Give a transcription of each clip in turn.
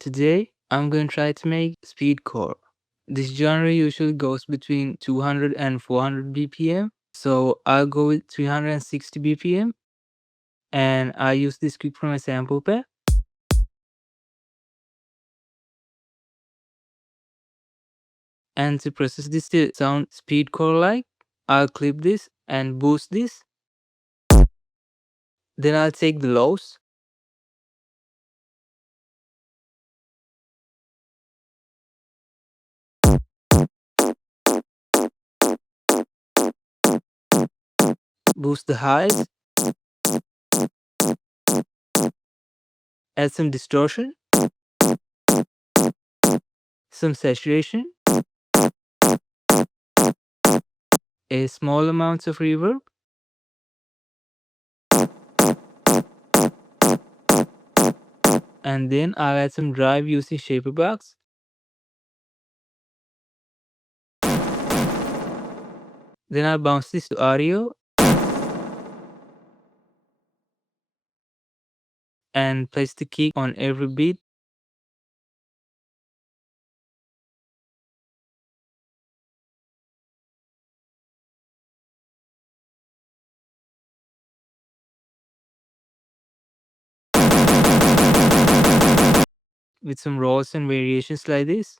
Today, I'm going to try to make speedcore. This genre usually goes between 200 and 400 BPM, so I'll go with 360 BPM, and I use this kick from a sample pack. And to process this to sound speedcore-like, I'll clip this and boost this. Then I'll take the lows boost the highs, add some distortion, some saturation, a small amount of reverb, and then I'll add some drive using shaper box. Then I'll bounce this to audio and place the kick on every beat. With some rolls and variations like this.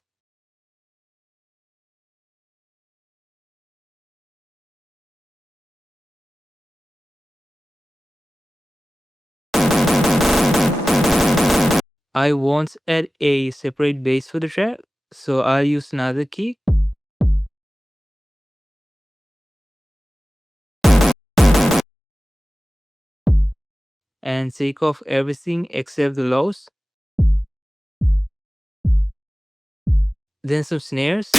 I won't add a separate bass for the track, so I'll use another kick. And take off everything except the lows. Then some snares.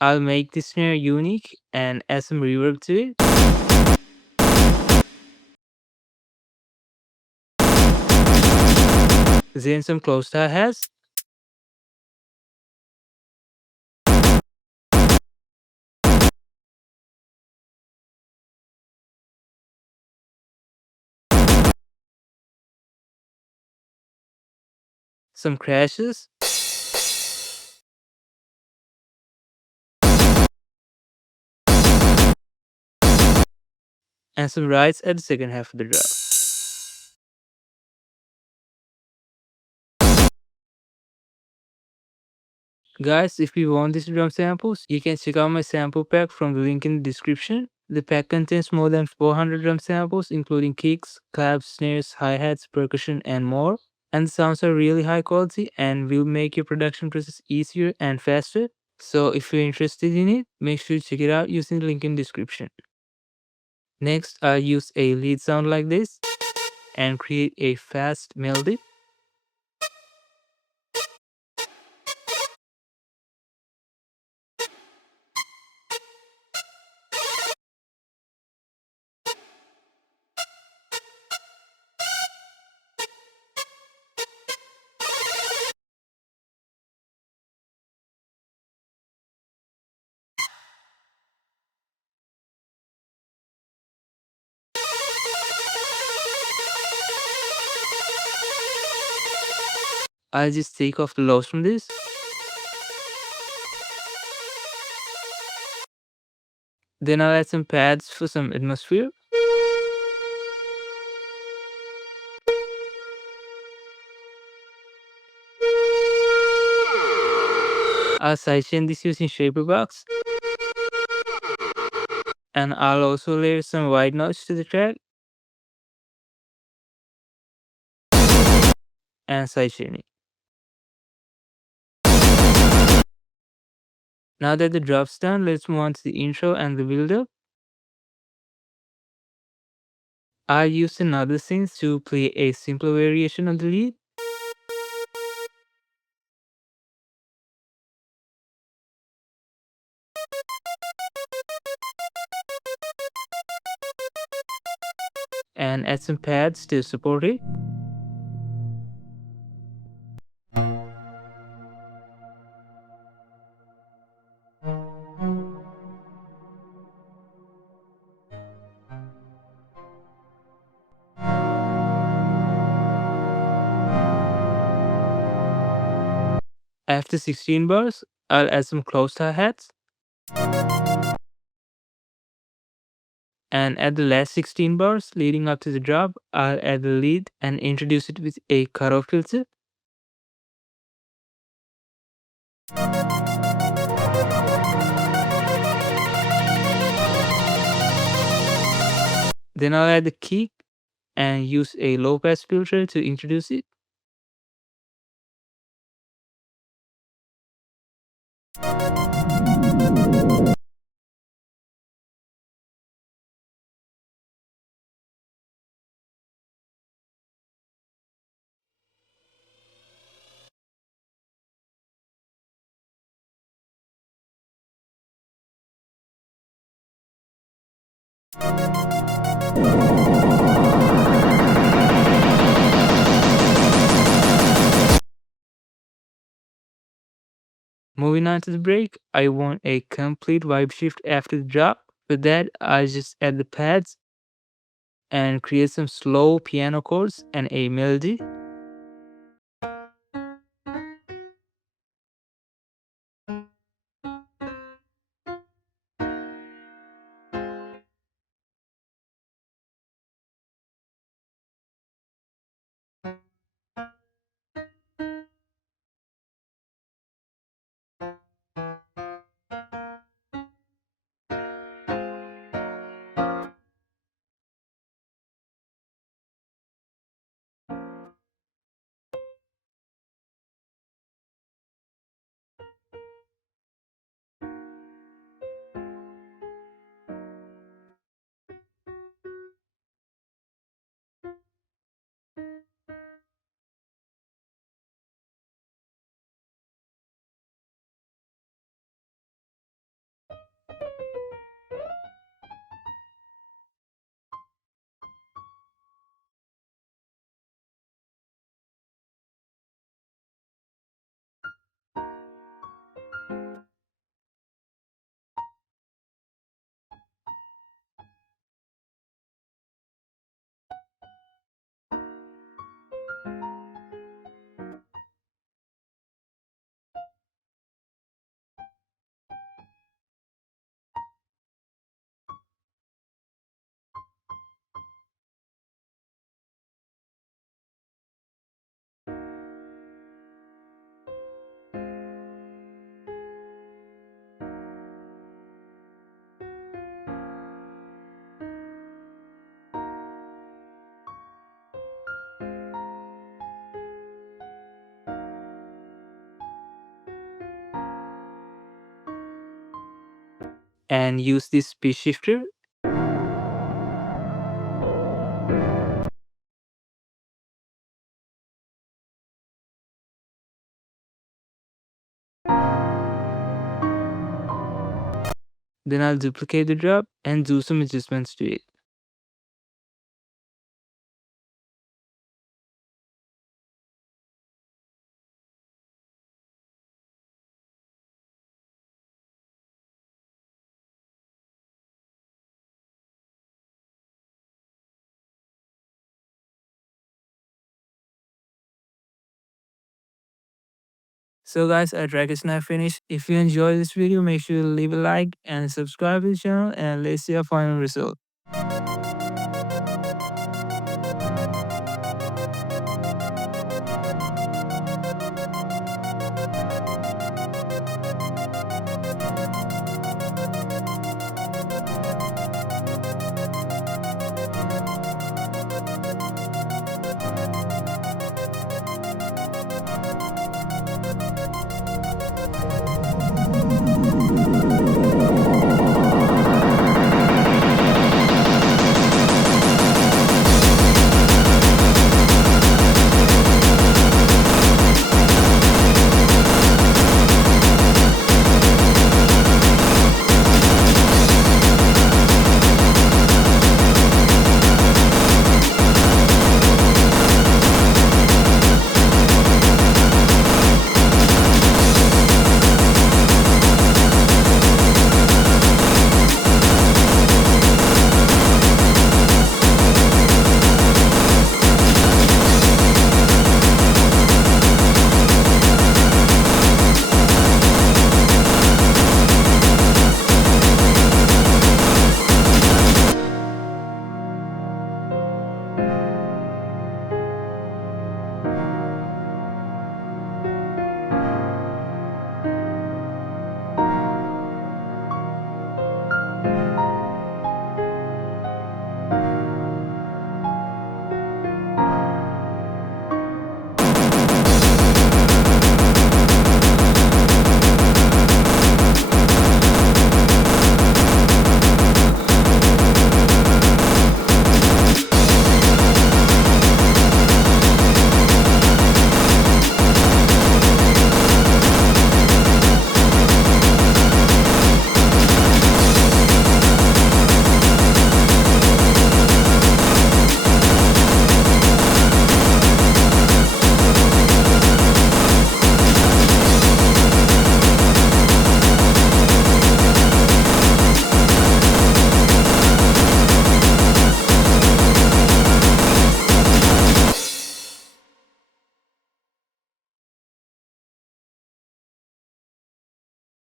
I'll make this snare unique and add some reverb to it. Then some closed hi-hats. Some crashes. And some rides at the second half of the drop. Guys, if you want these drum samples, you can check out my sample pack from the link in the description. The pack contains more than 400 drum samples, including kicks, claps, snares, hi-hats, percussion, and more. And the sounds are really high quality and will make your production process easier and faster. So if you're interested in it, make sure to check it out using the link in the description. Next, I'll use a lead sound like this and create a fast melody. I'll just take off the lows from this. Then I'll add some pads for some atmosphere. I'll sidechain this using shaper box. And I'll also layer some white noise to the track. And sidechain it. Now that the drop's done, let's move on to the intro and the build-up. I'll use another synth to play a simpler variation on the lead. And add some pads to support it. After 16 bars, I'll add some closed hi-hats. And at the last 16 bars leading up to the drop, I'll add the lead and introduce it with a cutoff filter. Then I'll add the kick and use a low pass filter to introduce it. Moving on to the break, I want a complete vibe shift after the drop. For that, I just add the pads and create some slow piano chords and a melody. And use this pitch shifter. Then I'll duplicate the drop and do some adjustments to it. So guys, our track is now finished. If you enjoyed this video, make sure to leave a like and subscribe to the channel, and let's see our final result.